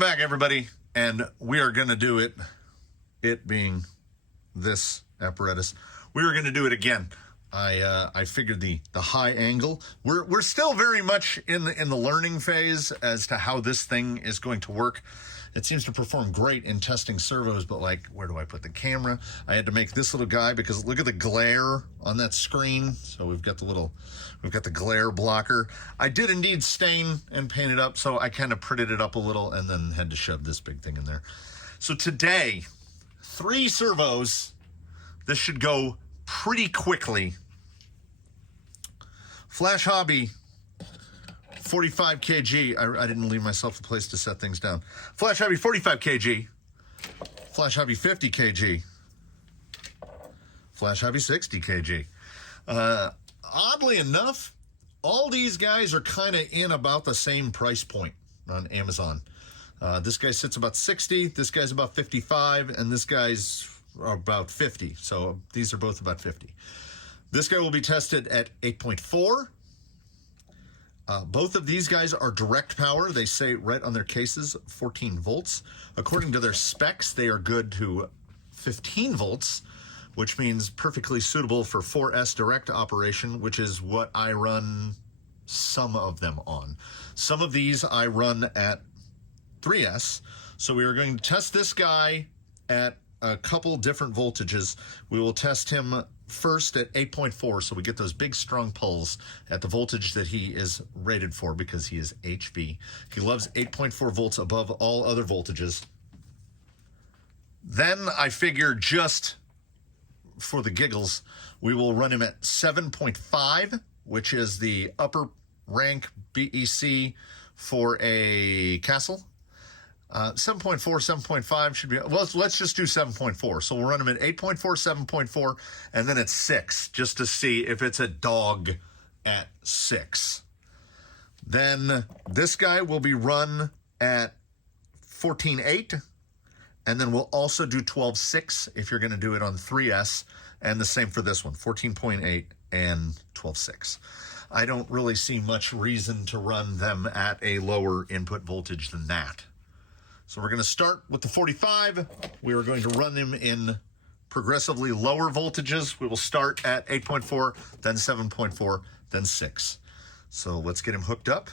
Welcome back, everybody, and we are going to do it being this apparatus, we are going to do it again. I figured the high angle. We're still very much in the learning phase as to how this thing is going to work. It seems to perform great in testing servos, but like, where do I put the camera? I had to make this little guy because look at the glare on that screen. So we've got the glare blocker. I did indeed stain and paint it up, so I kind of prettied it up a little and then had to shove this big thing in there. So today, 3 servos. This should go pretty quickly. Flash Hobby, 45 kg. I didn't leave myself a place to set things down. Flash Hobby, 45 kg. Flash Hobby, 50 kg. Flash Hobby, 60 kg. Oddly enough, all these guys are kind of in about the same price point on Amazon. This guy sits about 60, this guy's about 55, and this guy's about 50. So these are both about 50. This guy will be tested at 8.4. Both of these guys are direct power. They say right on their cases, 14 volts. According to their specs, they are good to 15 volts, which means perfectly suitable for 4S direct operation, which is what I run some of them on. Some of these I run at 3S. So we are going to test this guy at a couple different voltages. We will test him first at 8.4, so we get those big strong pulls at the voltage that he is rated for because he is HV. He loves 8.4 volts above all other voltages. Then I figure just for the giggles, we will run him at 7.5, which is the upper rank BEC for a castle. 7.4, 7.5 should be, well, let's just do 7.4. So we'll run them at 8.4, 7.4, and then at 6, just to see if it's a dog at 6. Then this guy will be run at 14.8, and then we'll also do 12.6 if you're going to do it on 3S, and the same for this one, 14.8 and 12.6. I don't really see much reason to run them at a lower input voltage than that. So we're going to start with the 45. We are going to run them in progressively lower voltages. We will start at 8.4, then 7.4, then 6. So let's get him hooked up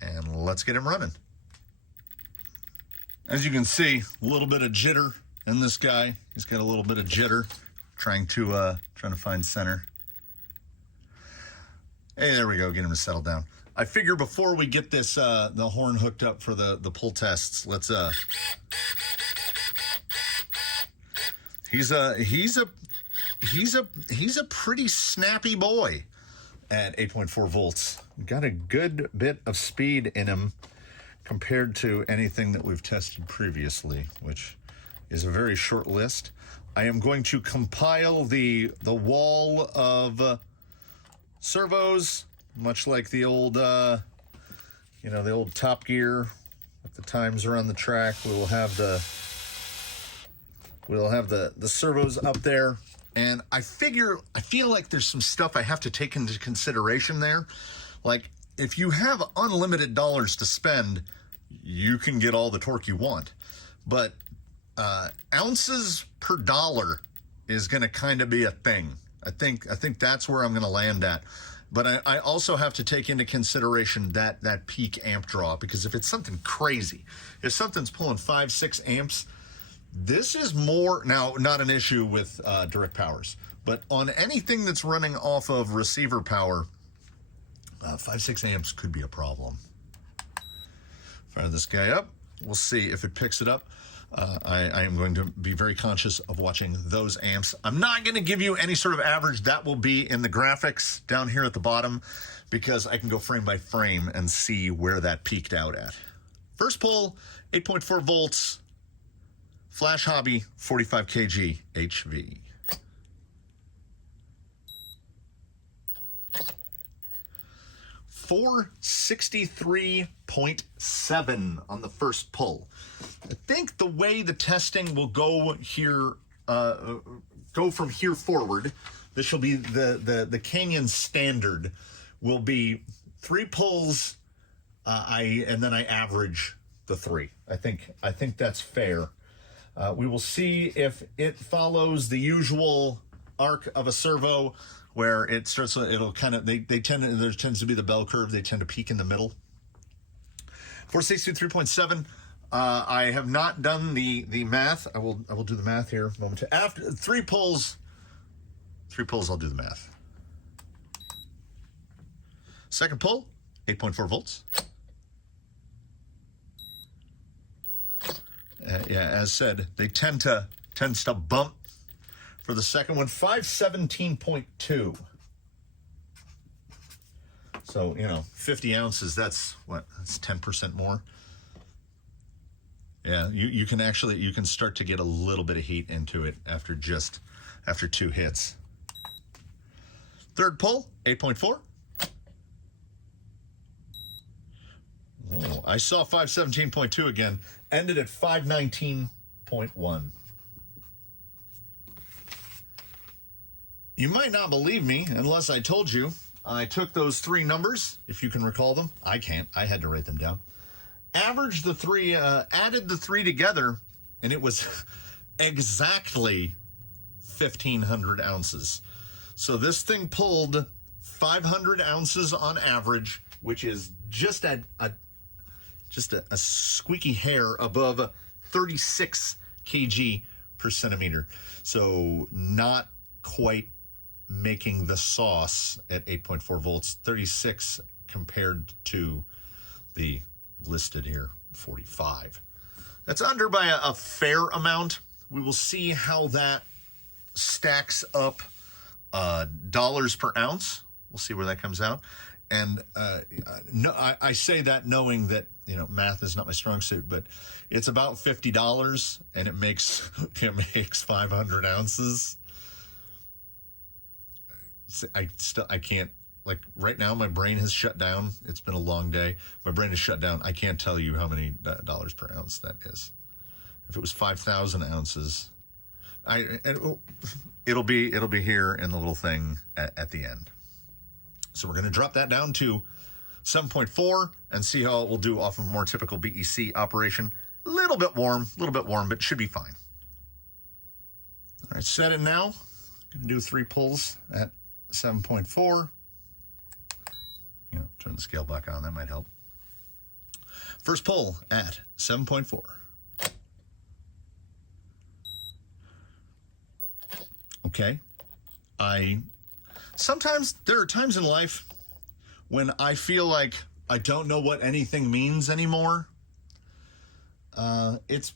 and let's get him running. As you can see, a little bit of jitter in this guy. He's got a little bit of jitter trying to find center. Hey, there we go. Get him to settle down. I figure before we get this the horn hooked up for the pull tests, let's he's a pretty snappy boy at 8.4 volts. Got a good bit of speed in him compared to anything that we've tested previously, which is a very short list. I am going to compile the wall of servos, much like the old, the old Top Gear at the times around the track. We'll have the servos up there, and I feel like there's some stuff I have to take into consideration there. Like, if you have unlimited dollars to spend, you can get all the torque you want, but ounces per dollar is going to kind of be a thing. I think that's where I'm going to land at. But I also have to take into consideration that peak amp draw, because if it's something crazy, if something's pulling 5-6 amps, this is more, now not an issue with direct powers, but on anything that's running off of receiver power, 5-6 amps could be a problem. Fire this guy up. We'll see if it picks it up. I am going to be very conscious of watching those amps. I'm not going to give you any sort of average. That will be in the graphics down here at the bottom, because I can go frame by frame and see where that peaked out at. First pull, 8.4 volts, Flash Hobby, 45 kg HV. $463.7 on the first pull. I think the way the testing will go here, go from here forward, this will be the Canyon standard will be 3 pulls, and then I average the 3. I think that's fair. We will see if it follows the usual arc of a servo, where it starts. It'll kind of there tends to be the bell curve. They tend to peak in the middle. 463.7. I have not done the math. I will do the math here momentarily. After 3 pulls, I'll do the math. Second pull, 8.4 volts. Yeah, as said, they tends to bump. For the second one, 517.2. So 50 ounces. That's what? That's 10% more. Yeah, you can start to get a little bit of heat into it after 2 hits. Third pull, 8.4. Oh, I saw 517.2 again. Ended at 519.1. You might not believe me unless I told you. I took those 3 numbers, if you can recall them. I can't. I had to write them down. Averaged the 3, added the 3 together, and it was exactly 1,500 ounces. So this thing pulled 500 ounces on average, which is just a squeaky hair above 36 kg per centimeter. So not quite making the sauce at 8.4 volts. 36 compared to the listed here 45. That's under by a fair amount. We will see how that stacks up dollars per ounce. We'll see where that comes out. And I say that knowing that math is not my strong suit, but it's about $50, and it makes 500 ounces. I can't, like, right now my brain has shut down. It's been a long day. My brain is shut down. I can't tell you how many dollars per ounce that is. If it was 5,000 ounces, it'll be here in the little thing at the end. So we're going to drop that down to 7.4 and see how it will do off of a more typical BEC operation. A little bit warm, but it should be fine. All right, set it now. Going to do 3 pulls at 7.4. Turn the scale back on. That might help. First pull at 7.4. Okay. Sometimes there are times in life when I feel like I don't know what anything means anymore. Its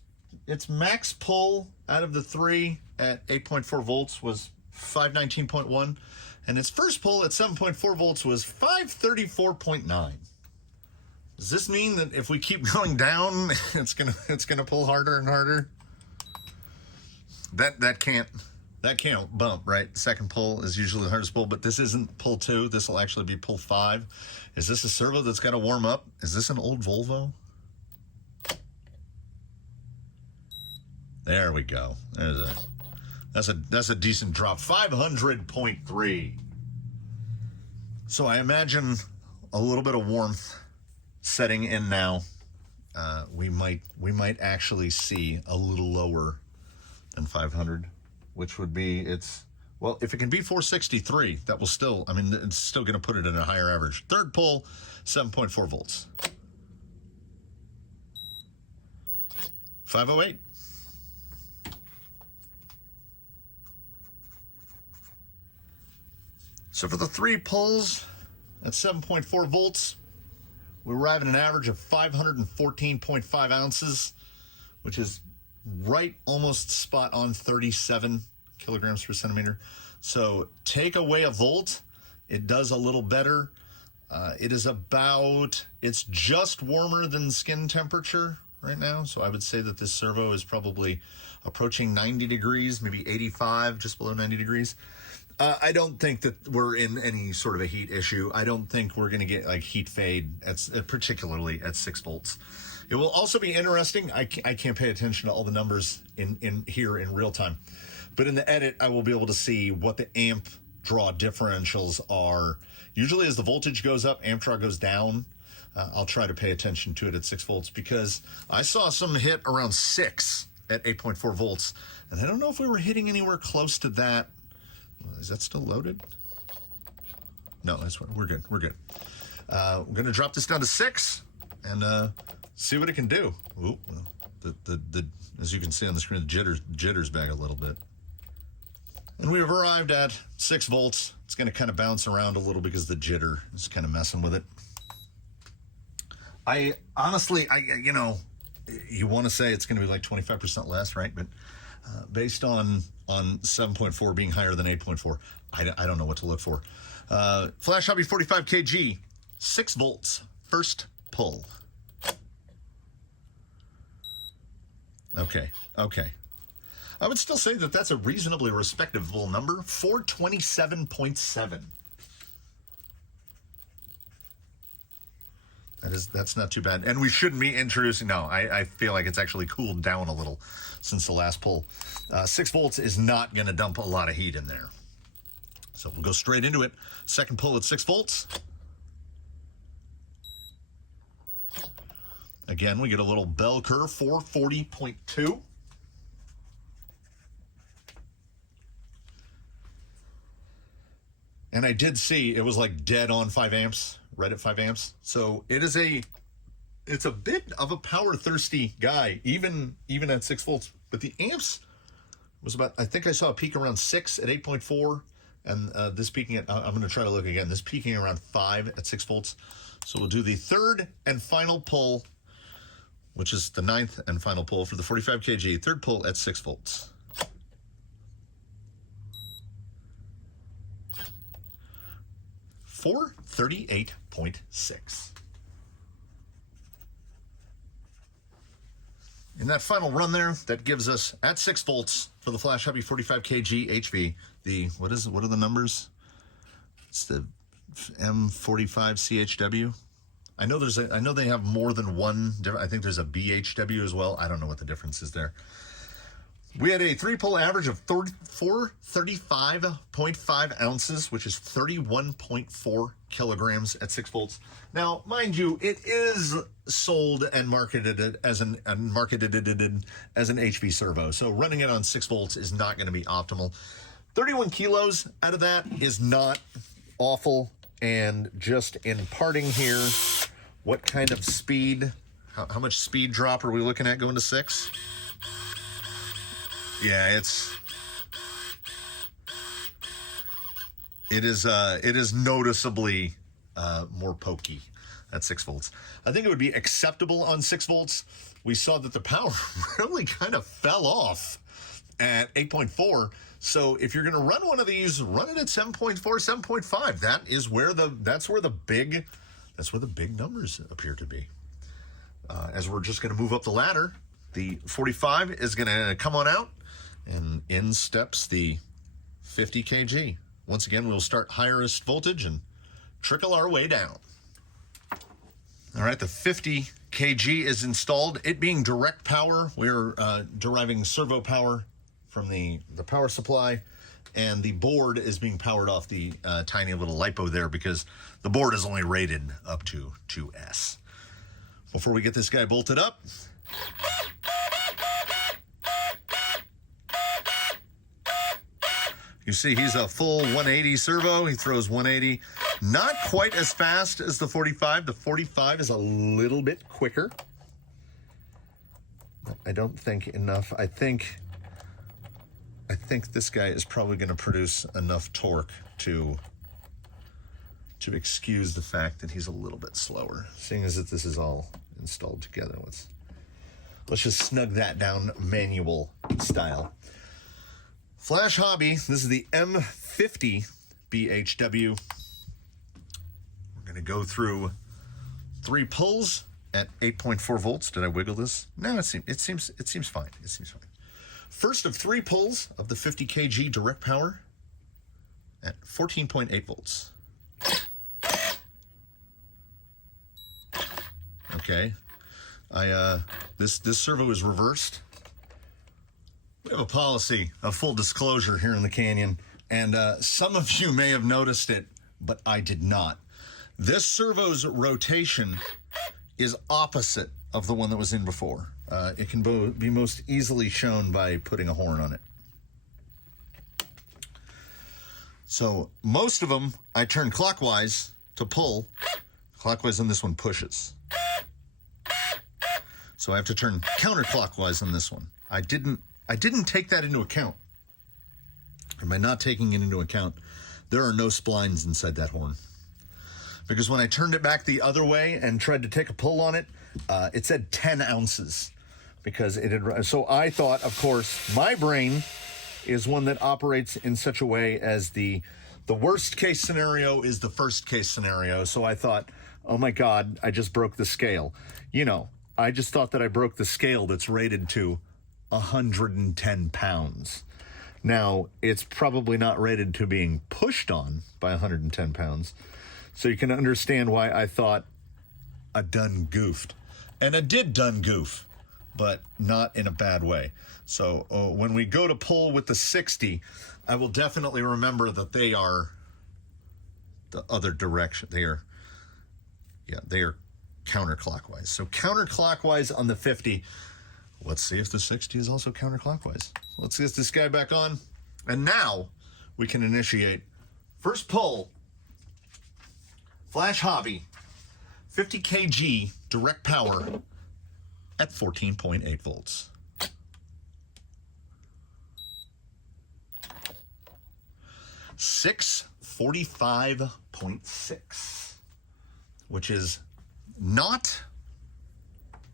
max pull out of the 3 at 8.4 volts was 519.1, and its first pull at 7.4 volts was 534.9. Does this mean that if we keep going down, it's gonna pull harder and harder? That can't bump, right? Second pull is usually the hardest pull, but this isn't pull 2. This will actually be pull 5. Is this a servo that's got to warm up? Is this an old Volvo? There we go. That's a decent drop. 500.3. So I imagine a little bit of warmth setting in now. We might actually see a little lower than 500, which would be if it can be 463, that will still, it's still going to put it in a higher average. Third pull, 7.4 volts. 508. So for the 3 pulls at 7.4 volts, we arrive at an average of 514.5 ounces, which is right almost spot on 37 kilograms per centimeter. So take away a volt, it does a little better. It's just warmer than skin temperature right now. So I would say that this servo is probably approaching 90 degrees, maybe 85, just below 90 degrees. I don't think that we're in any sort of a heat issue. I don't think we're going to get like heat fade, particularly at 6 volts. It will also be interesting. I can't pay attention to all the numbers in here in real time, but in the edit, I will be able to see what the amp draw differentials are. Usually as the voltage goes up, amp draw goes down. I'll try to pay attention to it at 6 volts, because I saw some hit around 6 at 8.4 volts, and I don't know if we were hitting anywhere close to that. Is that still loaded? No, we're good. We're good. We're going to drop this down to 6 and see what it can do. Ooh, as you can see on the screen, the jitters back a little bit. And we have arrived at 6 volts. It's going to kind of bounce around a little because the jitter is kind of messing with it. I honestly, you know, you want to say it's going to be like 25% less, right? But based on 7.4 being higher than 8.4, I don't know what to look for. Flash Hobby 45 kg, 6 volts, first pull. Okay. I would still say that that's a reasonably respectable number, 427.7. That's not too bad. And we shouldn't be introducing, no, I feel like it's actually cooled down a little since the last pull. 6 volts is not going to dump a lot of heat in there. So we'll go straight into it. Second pull at 6 volts. Again, we get a little bell curve, 440.2. And I did see it was like dead on 5 amps, right at 5 amps. So it's a bit of a power thirsty guy, even at 6 volts. But the amps was about, I think I saw a peak around 6 at 8.4, and this peaking at, I'm going to try to look again, this peaking around 5 at 6 volts. So we'll do the third and final pull, which is the 9th and final pull for the 45 kg, third pull at 6 volts. $438.6. In that final run there, that gives us at 6 volts for the Flash Hobby 45 kg HV. What are the numbers? It's the M45 CHW. I know they have more than one. I think there's a BHW as well. I don't know what the difference is there. We had a 3-pull average of 435.5 ounces, which is 31.4 kilograms at 6 volts. Now, mind you, it is sold and marketed as an HV servo, so running it on 6 volts is not going to be optimal. 31 kilos out of that is not awful. And just in parting here, what kind of speed? How much speed drop are we looking at going to 6? Yeah, it is noticeably more pokey at 6 volts. I think it would be acceptable on 6 volts. We saw that the power really kind of fell off at 8.4. So if you're going to run one of these, run it at 7.4, 7.5. That's where the big numbers appear to be. As we're just going to move up the ladder, the 45 is going to come on out. And in steps the 50 kg. Once again, we'll start highest voltage and trickle our way down. All right, the 50 kg is installed. It being direct power, we're deriving servo power from the power supply, and the board is being powered off the tiny little LiPo there because the board is only rated up to 2S. Before we get this guy bolted up, you see he's a full 180 servo. He throws 180. Not quite as fast as the 45. The 45 is a little bit quicker. I don't think enough. I think this guy is probably going to produce enough torque to excuse the fact that he's a little bit slower. Seeing as that this is all installed together, let's just snug that down manual style. Flash Hobby, this is the M50 BHW. We're going to go through 3 pulls at 8.4 volts. Did I wiggle this? No, it seems fine. It seems fine. First of 3 pulls of the 50 kg direct power at 14.8 volts. Okay. This servo is reversed. We have a policy of full disclosure here in the Canyon, and some of you may have noticed it, but I did not. This servo's rotation is opposite of the one that was in before. It can be most easily shown by putting a horn on it. So most of them, I turn clockwise to pull. Clockwise on this one pushes. So I have to turn counterclockwise on this one. I didn't take that into account. And by not taking it into account, there are no splines inside that horn. Because when I turned it back the other way and tried to take a pull on it, it said 10 ounces. Because it had, so I thought, of course, my brain is one that operates in such a way as the worst case scenario is the first case scenario. So I thought, oh my God, I just broke the scale. You know, I just thought that I broke the scale that's rated to 110 pounds. Now, it's probably not rated to being pushed on by 110 pounds. So you can understand why I thought I done goofed. And I did done goof, but not in a bad way. So when we go to pull with the 60, I will definitely remember that they are the other direction. They are counterclockwise. So counterclockwise on the 50. Let's see if the 60 is also counterclockwise. Let's get this guy back on. And now we can initiate first pull, Flash Hobby, 50 kg direct power at 14.8 volts. $645.6, which is not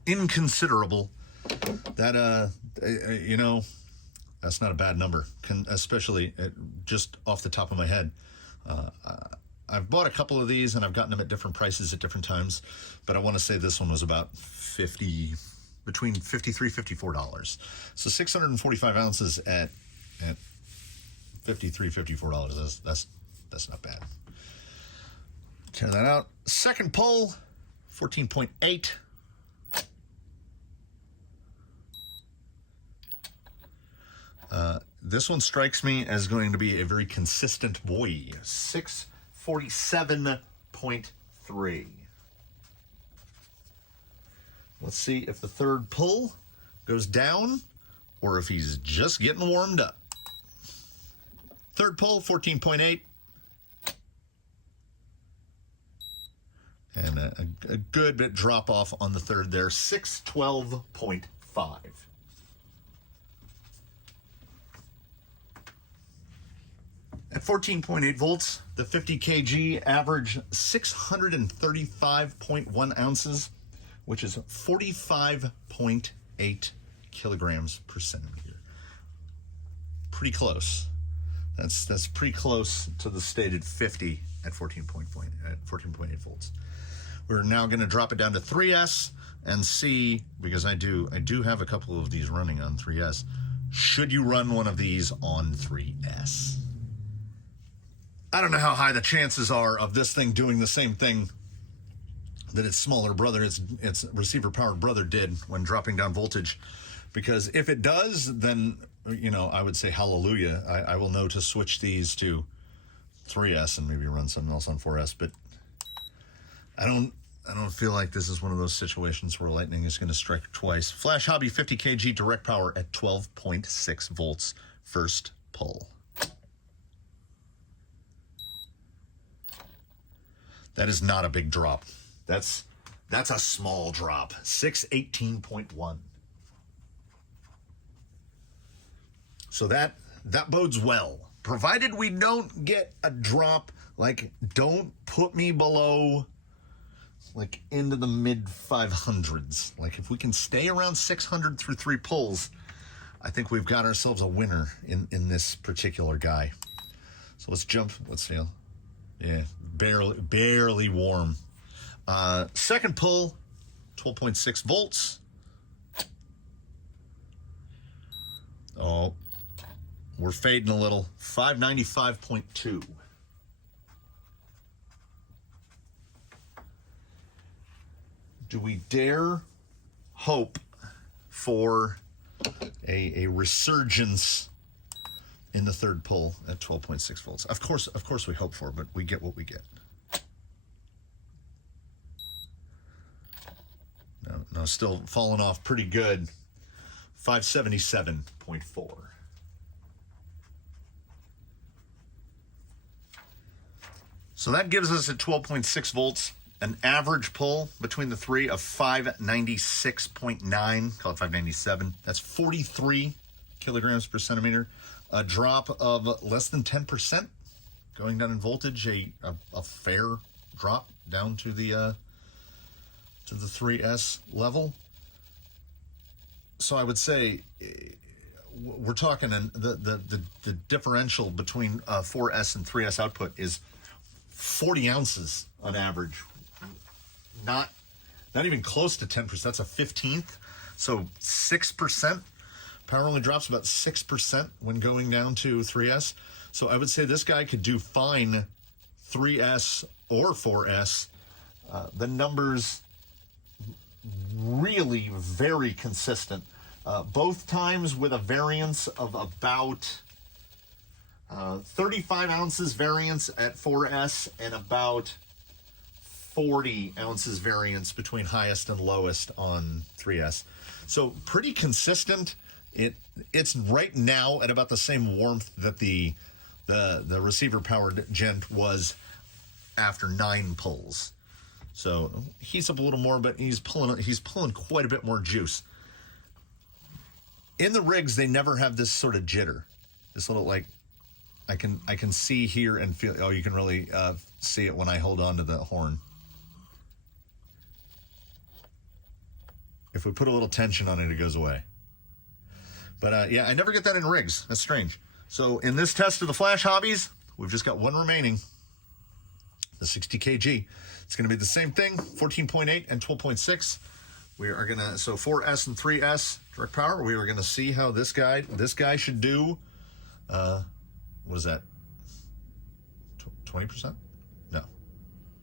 inconsiderable. That you know, that's not a bad number, especially just off the top of my head. I've bought a couple of these and I've gotten them at different prices at different times, but I want to say this one was about between $53, $54. So 645 ounces at $53, $54. That's not bad. Turn that out. Second pull, 14.8. This one strikes me as going to be a very consistent boy. 647.3. Let's see if the third pull goes down or if he's just getting warmed up. Third pull, 14.8. And a good bit drop off on the third there, 612.5. At 14.8 volts, the 50 kg average 635.1 ounces, which is 45.8 kilograms per centimeter. Pretty close. That's pretty close to the stated 50 at 14.8 volts. We're now going to drop it down to 3S and see, because I do have a couple of these running on 3S. Should you run one of these on 3S? I don't know how high the chances are of this thing doing the same thing that its smaller brother, its receiver-powered brother did when dropping down voltage. Because if it does, then, you know, I would say hallelujah. I will know to switch these to 3S and maybe run something else on 4S. But I don't feel like this is one of those situations where lightning is going to strike twice. Flash Hobby 50 kg direct power at 12.6 volts. First pull. That is not a big drop. That's a small drop. 618.1. So that bodes well. Provided we don't get a drop, like, don't put me below, like, into the mid 500s. Like, if we can stay around 600 through 3 pulls, I think we've got ourselves a winner in this particular guy. So let's jump. Let's see. Yeah, barely warm. Second pull, 12.6 volts. Oh, we're fading a little. 595.2. Do we dare hope for a resurgence in the third pull at 12.6 volts? Of course we hope for, but we get what we get. No, still falling off pretty good. 577.4. So that gives us at 12.6 volts an average pull between the three of 596.9, call it 597. That's 43 kilograms per centimeter. A drop of less than 10% going down in voltage, a fair drop down to the 3S level. So I would say we're talking the differential between 4S and 3S output is 40 ounces on average. Not even close to 10%. That's a 15th. So 6%. Power only drops about 6% when going down to 3S. So I would say this guy could do fine 3S or 4S. The numbers really very consistent. Both times with a variance of about 35 ounces variance at 4S and about 40 ounces variance between highest and lowest on 3S. So pretty consistent. It's right now at about the same warmth that the receiver powered gent was after 9 pulls. So he's up a little more, but he's pulling quite a bit more juice. In the rigs, they never have this sort of jitter. This little, like, I can see here and feel. Oh, you can really see it when I hold on to the horn. If we put a little tension on it, it goes away. But yeah, I never get that in rigs. That's strange. So in this test of the Flash Hobbies, we've just got one remaining. The 60 kg. It's going to be the same thing, 14.8 and 12.6. We are going to, so 4S and 3S direct power, we are going to see how this guy should do, what is that, 20%? No,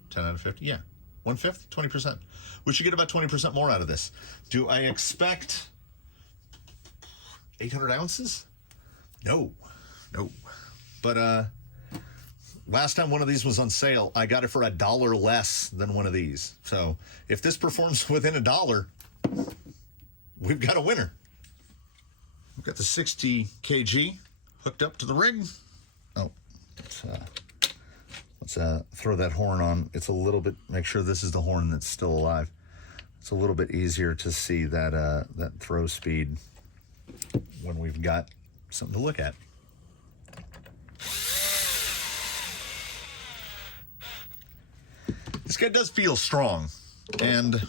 10 out of 50? Yeah, 1/5, 20%. We should get about 20% more out of this. Do I expect 800 ounces? No. But last time one of these was on sale, I got it for $1 less than one of these. So if this performs within $1, we've got a winner. We've got the 60 kg hooked up to the rig. Oh, let's throw that horn on. It's a little bit, make sure this is the horn that's still alive. It's a little bit easier to see that throw speed when we've got something to look at. This guy does feel strong, and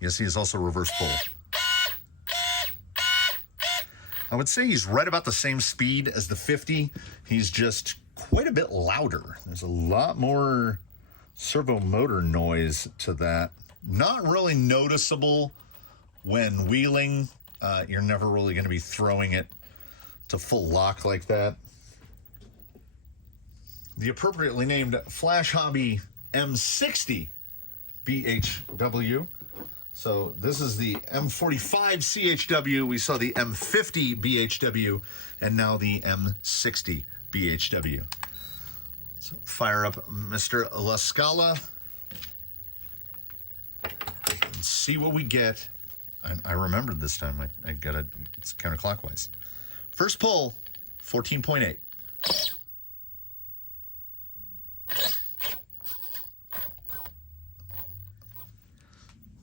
you see, he's also reverse pull. I would say he's right about the same speed as the 50. He's just quite a bit louder. There's a lot more servo motor noise to that. Not really noticeable when wheeling. You're never really going to be throwing it to full lock like that. The appropriately named Flash Hobby M60 BHW. So this is the M45 CHW. We saw the M50 BHW, and now the M60 BHW. So fire up Mr. La Scala and see what we get. I remembered this time. I got it. It's counterclockwise. First pull, 14.8.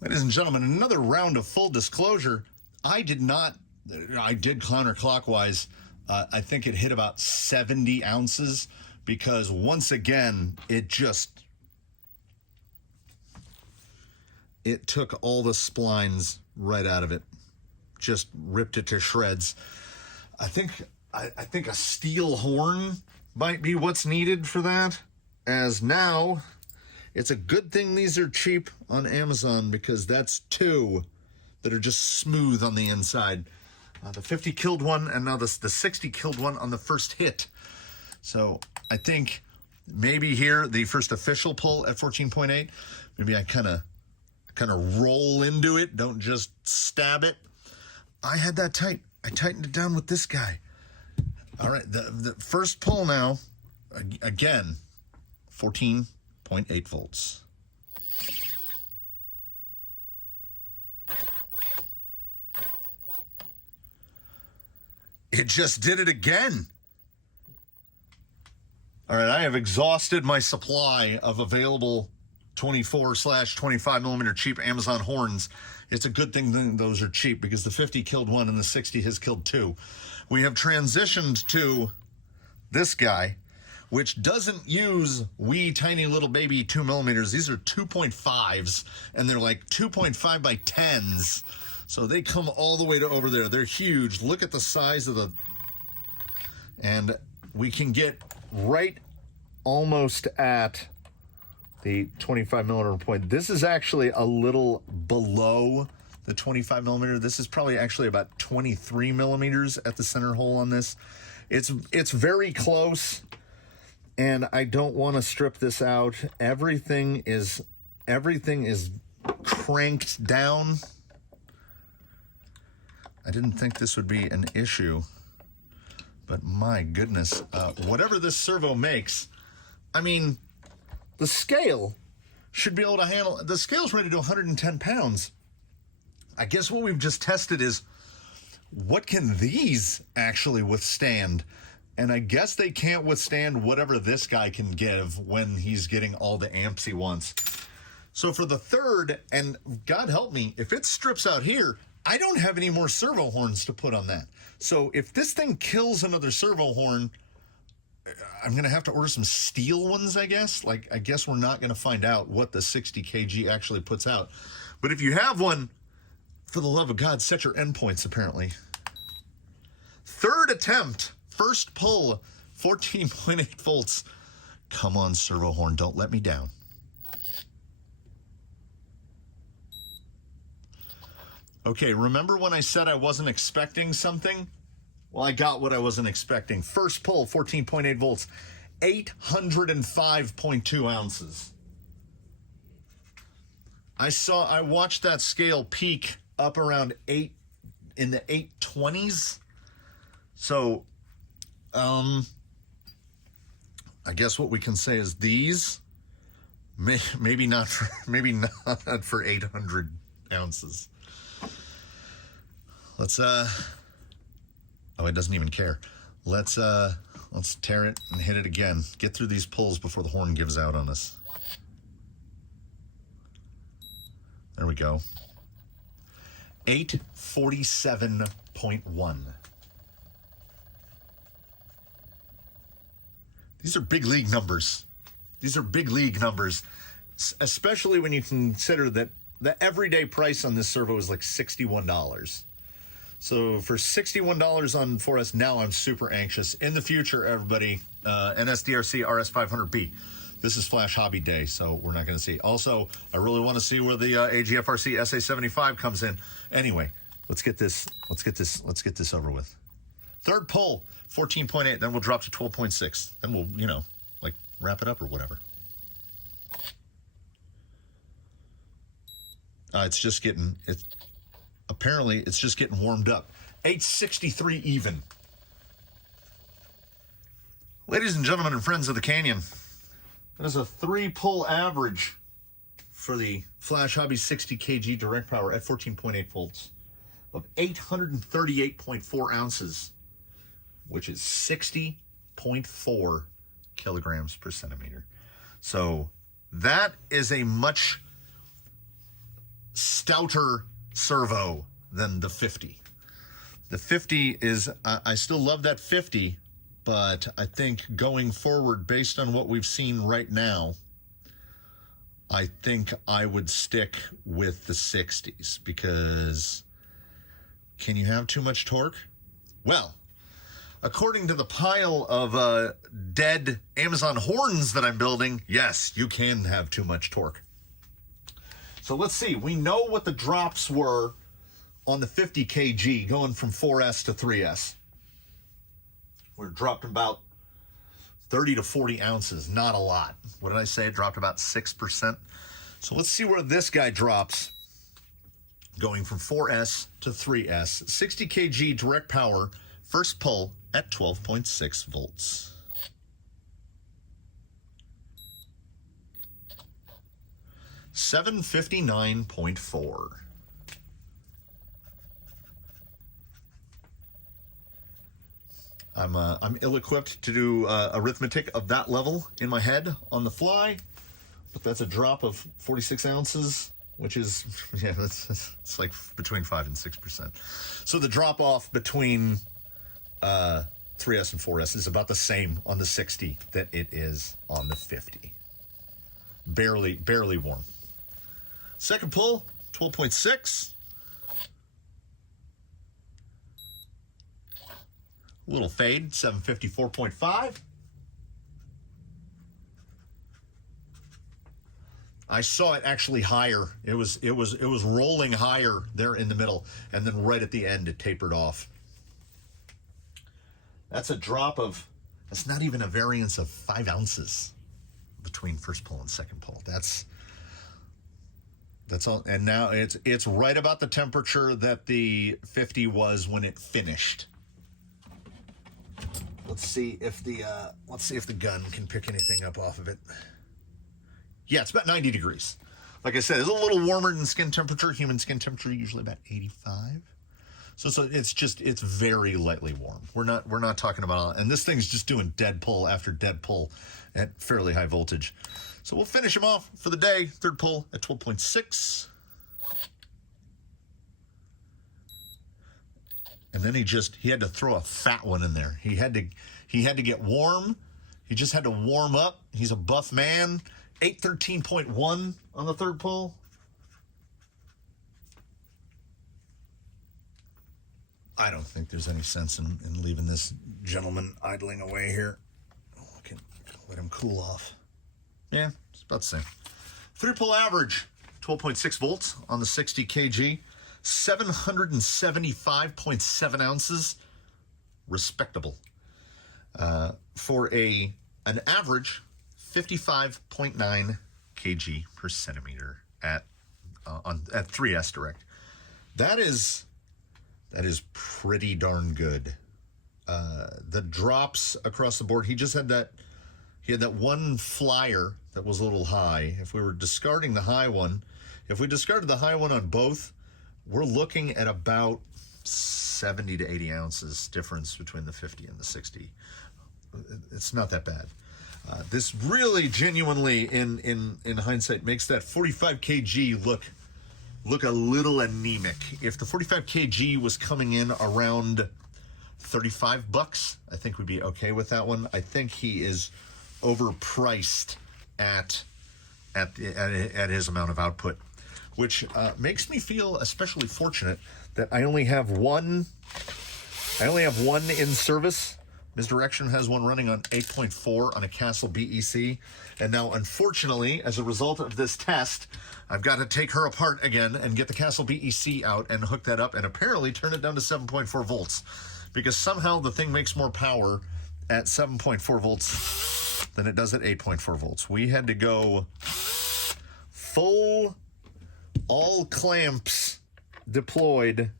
Ladies and gentlemen, another round of full disclosure. I did counterclockwise. I think it hit about 70 ounces because once again, it took all the splines right out of it. Just ripped it to shreds. I think a steel horn might be what's needed for that, as now it's a good thing these are cheap on Amazon because that's 2 that are just smooth on the inside. The 50 killed one, and now the 60 killed one on the first hit. So I think maybe here, the first official pull at 14.8, maybe I kind of roll into it, don't just stab it. I had that tight. I tightened it down with this guy. All right, the first pull now, again, 14.8 volts. It just did it again. All right, I have exhausted my supply of available 24/25 millimeter cheap Amazon horns. It's a good thing those are cheap because the 50 killed one and the 60 has killed two. We have transitioned to this guy, which doesn't use wee tiny little baby 2 millimeters. These are 2.5s, and they're like 2.5 by 10s. So they come all the way to over there. They're huge. Look at the size of the... And we can get right almost at the 25 millimeter point. This is actually a little below the 25 millimeter. This is probably actually about 23 millimeters at the center hole on this. It's very close, and I don't want to strip this out. Everything is cranked down. I didn't think this would be an issue, but my goodness, whatever this servo makes, I mean, the scale should be able to handle, the scale's ready to do 110 pounds. I guess what we've just tested is, what can these actually withstand? And I guess they can't withstand whatever this guy can give when he's getting all the amps he wants. So for the third, and God help me, if it strips out here, I don't have any more servo horns to put on that. So if this thing kills another servo horn, I'm going to have to order some steel ones, I guess. Like, I guess we're not going to find out what the 60 kg actually puts out. But if you have one, for the love of God, set your endpoints, apparently. Third attempt, first pull, 14.8 volts. Come on, servo horn, don't let me down. Okay, remember when I said I wasn't expecting something? Well, I got what I wasn't expecting. First pull, 14.8 volts, 805.2 ounces. I watched that scale peak up around 8 in the 820s. So, I guess what we can say is these, maybe not for 800 ounces. Let's oh, it doesn't even care. Let's tear it and hit it again. Get through these pulls before the horn gives out on us. There we go. 847.1. These are big league numbers. These are big league numbers, especially when you consider that the everyday price on this servo is like $61. So for $61 on 4S, now I'm super anxious. In the future, everybody, NSDRC RS500B. This is Flash Hobby Day, so we're not going to see. Also, I really want to see where the AGFRC SA75 comes in. Anyway, let's get this over with. Third pull, 14.8. Then we'll drop to 12.6. Then we'll, like wrap it up or whatever. Apparently it's just getting warmed up. 863 even. Ladies and gentlemen and friends of the canyon, that is a 3-pull average for the Flash Hobby 60 kg direct power at 14.8 volts of 838.4 ounces, which is 60.4 kilograms per centimeter. So that is a much stouter servo than the 50. The 50 is, I still love that 50, but I think going forward, based on what we've seen right now, I think I would stick with the 60s, because can you have too much torque? Well, according to the pile of dead Amazon horns that I'm building, yes, you can have too much torque. So let's see. We know what the drops were on the 50 kg going from 4S to 3S. We're dropped about 30 to 40 ounces. Not a lot. What did I say? It dropped about 6%. So let's see where this guy drops going from 4S to 3S. 60 kg direct power, first pull at 12.6 volts. 759.4. I'm ill-equipped to do arithmetic of that level in my head on the fly, but that's a drop of 46 ounces, which is, yeah, it's like between 5 and 6%. So the drop off between 3S and 4S is about the same on the 60 that it is on the 50. Barely warm. Second pull, 12.6. Little fade, 754.5. I saw it actually higher. It was rolling higher there in the middle, and then right at the end it tapered off. That's a drop of, that's not even a variance of 5 ounces between first pull and second pull. That's all. And now it's right about the temperature that the 50 was when it finished. Let's see if the gun can pick anything up off of it. Yeah, it's about 90 degrees. Like I said, it's a little warmer than skin temperature. Human skin temperature usually about 85. So it's very lightly warm. We're not talking about, and this thing's just doing dead pull after dead pull at fairly high voltage. So we'll finish him off for the day. Third pull at 12.6. And then he had to throw a fat one in there. He had to get warm. He just had to warm up. He's a buff man. 813.1 on the third pull. I don't think there's any sense in leaving this gentleman idling away here. I can let him cool off. Yeah, it's about the same. Three pull average, 12.6 volts on the 60 kg. 775.7 ounces, respectable. For an average 55.9 kg per centimeter at 3S direct. That is pretty darn good. The drops across the board. He had that one flyer that was a little high. If we were discarding the high one, if we discarded the high one on both, we're looking at about 70 to 80 ounces difference between the 50 and the 60. It's not that bad. This really genuinely, in hindsight, makes that 45 kg look a little anemic. If the 45 kg was coming in around $35, I think we'd be okay with that one. I think he is overpriced at his amount of output, which makes me feel especially fortunate that I only have one in service. Misdirection has one running on 8.4 on a Castle BEC. And now, unfortunately, as a result of this test, I've got to take her apart again and get the Castle BEC out and hook that up and apparently turn it down to 7.4 volts. Because somehow the thing makes more power at 7.4 volts than it does at 8.4 volts. We had to go full, all clamps deployed.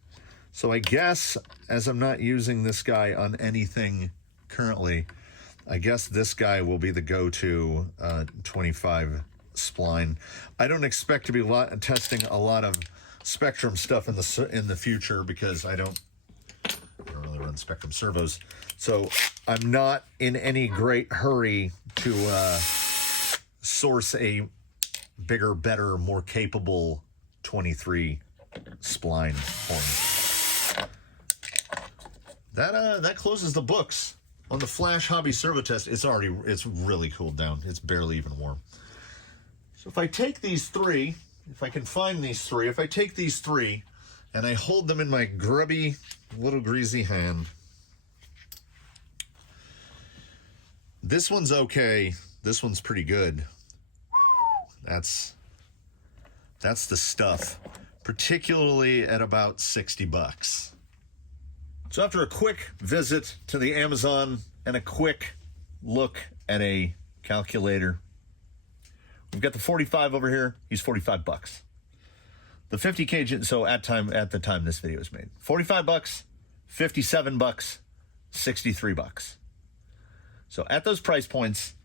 So I guess, as I'm not using this guy on anything currently, I guess this guy will be the go-to 25 spline. I don't expect to be testing a lot of Spectrum stuff in the future because I don't really run Spectrum servos. So I'm not in any great hurry to source a bigger, better, more capable 23 spline for me. That closes the books on the Flash Hobby Servo test. It's really cooled down. It's barely even warm. So if I take these three, if I can find these three, if I take these three and I hold them in my grubby little greasy hand, this one's okay. This one's pretty good. That's the stuff, particularly at about $60. So after a quick visit to the Amazon and a quick look at a calculator, we've got the 45 over here. He's $45. The 50 kg. So at the time this video was made, $45, $57, $63. So at those price points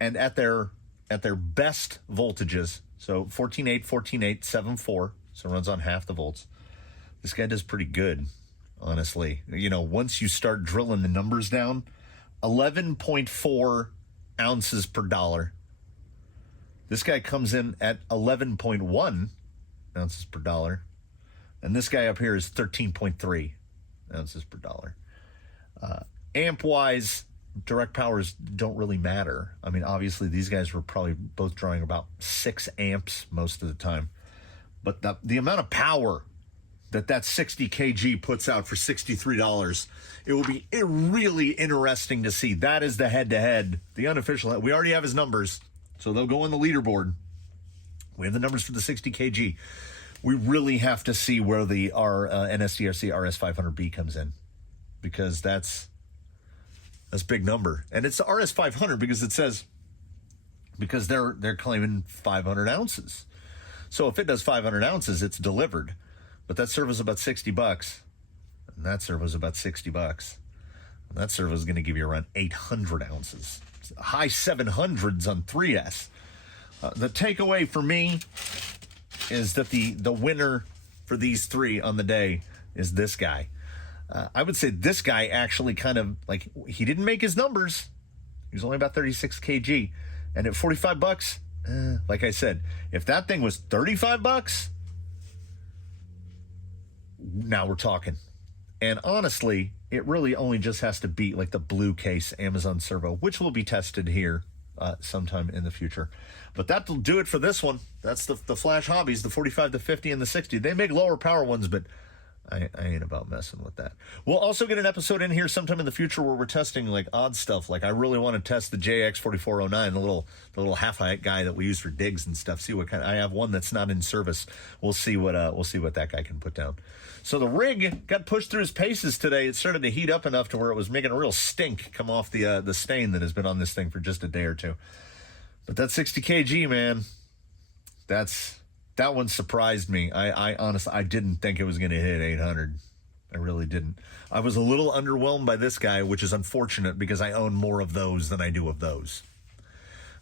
and at their best voltages, so 14.8, 14.8, 7.4, so it runs on half the volts. This guy does pretty good. honestly. You know, once you start drilling the numbers down, 11.4 ounces per dollar. This guy comes in at 11.1 ounces per dollar. And this guy up here is 13.3 ounces per dollar. Amp-wise, direct powers don't really matter. I mean, obviously, these guys were probably both drawing about 6 amps most of the time. But the amount of power that 60 kg puts out for $63, it will be really interesting to see. That is the head-to-head, the unofficial. We already have his numbers, so they'll go on the leaderboard. We have the numbers for the 60 kg. We really have to see where the NSDRC RS500B comes in, because that's a big number. And it's the RS500 because they're claiming 500 ounces. So if it does 500 ounces, it's delivered. But that servo's about $60, and that servo's about $60. And that servo is going to give you around 800 ounces. High 700s on 3S. The takeaway for me is that the winner for these three on the day is this guy. I would say this guy actually kind of, like, he didn't make his numbers. He was only about 36 kg. And at $45, like I said, if that thing was $35, now we're talking. And honestly, it really only just has to beat like the blue case Amazon Servo, which will be tested here sometime in the future. But that'll do it for this one. That's the Flash Hobbies, the 45, the 50, and the 60. They make lower power ones, but I ain't about messing with that. We'll also get an episode in here sometime in the future where we're testing like odd stuff. Like I really want to test the JX4409, the little half-height guy that we use for digs and stuff. See what kind. I have one that's not in service. We'll see what that guy can put down. So the rig got pushed through his paces today. It started to heat up enough to where it was making a real stink come off the stain that has been on this thing for just a day or two. But that 60 kg, man, that one surprised me. I honestly, I didn't think it was going to hit 800. I really didn't. I was a little underwhelmed by this guy, which is unfortunate because I own more of those than I do of those.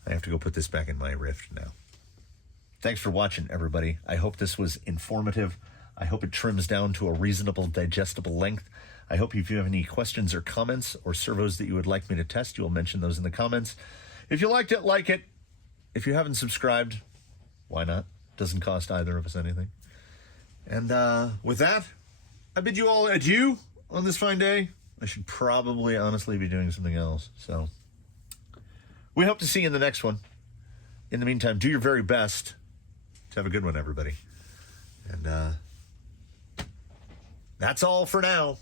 I have to go put this back in my Rift now. Thanks for watching, everybody. I hope this was informative. I hope it trims down to a reasonable, digestible length. I hope if you have any questions or comments or servos that you would like me to test, you will mention those in the comments. If you liked it, like it. If you haven't subscribed, why not? Doesn't cost either of us anything. And with that, I bid you all adieu on this fine day. I should probably honestly be doing something else. So we hope to see you in the next one. In the meantime, do your very best to have a good one, everybody. And that's all for now.